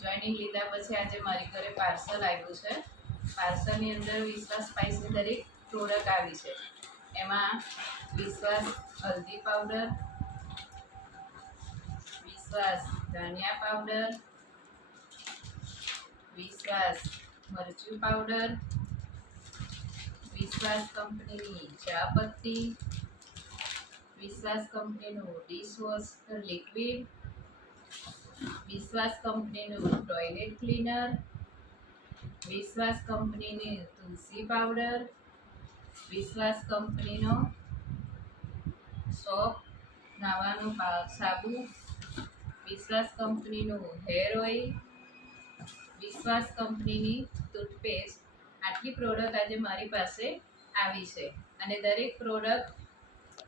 Joining લીધા પછી આજે મારી ઘરે પાર્સલ આવ્યું છે. પાર્સલની અંદર વિશ્વાસ સ્પાઇસની દરેક પ્રોડક્ટ આવી છે. એમાં વિશ્વાસ હલ્દી પાવડર, વિશ્વાસ ધનિયા પાવડર, વિશ્વાસ મરચું પાવડર, વિશ્વાસ કંપનીની ચા પત્તી, વિશ્વાસ કંપનીનું ડિશવોશ લિક્વિડ, વિશ્વાસ કંપનીનું ટોયલેટ ક્લીનર, વિશ્વાસ કંપનીની તુલસી પાવડર, વિશ્વાસ કંપનીનો સોપ નાવાનું સાબુ, વિશ્વાસ કંપનીનું હેર ઓઇલ, વિશ્વાસ કંપનીની ટૂથપેસ્ટ. આટલી પ્રોડક્ટ આજે મારી પાસે આવી છે અને દરેક પ્રોડક્ટ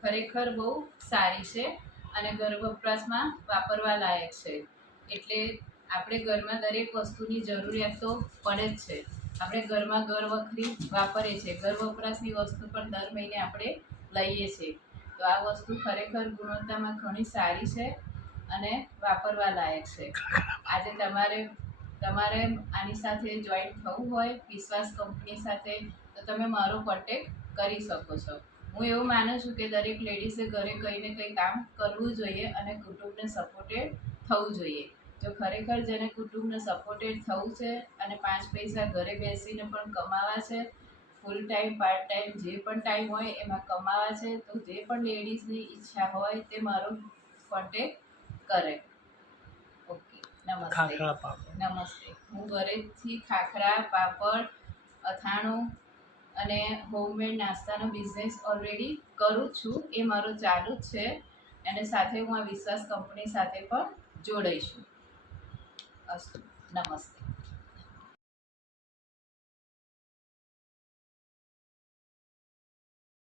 ખરેખર બહુ સારી છે અને ઘર વપરાશમાં વાપરવા લાયક છે. એટલે આપણે ઘરમાં દરેક વસ્તુની જરૂરિયાત તો પડે જ છે. આપણે ઘરમાં ઘર વખરી વાપરીએ છીએ, ઘર વપરાશની વસ્તુ પણ દર મહિને આપણે લઈએ છીએ. તો આ વસ્તુ ખરેખર ગુણવત્તામાં ઘણી સારી છે અને વાપરવા લાયક છે. આજે તમારે આની સાથે જોઈન્ટ થવું હોય વિશ્વાસ કંપની સાથે, તો તમે મારો કોન્ટેક્ટ કરી શકો છો. હું એવું માનું છું કે દરેક લેડીઝે ઘરે કંઈ ને કંઈ કામ કરવું જોઈએ અને કુટુંબને સપોર્ટેડ થવું જોઈએ. જો ખરેખર જેને કુટુંબને સપોર્ટેડ થવું છે અને 5 પૈસા ઘરે બેસીને પણ કમાવા છે, ફૂલ ટાઈમ પાર્ટ ટાઈમ જે પણ ટાઈમ હોય એમાં કમાવા છે, તો જે પણ લેડીઝની ઈચ્છા હોય તે મારો કોન્ટેક્ટ કરે. ઓકે, નમસ્તે. નમસ્તે. હું ઘરેથી ખાખરા, પાપડ, અથાણું અને હોમમેડ નાસ્તાનો બિઝનેસ ઓલરેડી કરું છું. એ મારો ચાલુ જ છે અને સાથે હું આ વિશ્વાસ કંપની સાથે પણ જોડાઈ છું. અસ્તુ. નમસ્તે.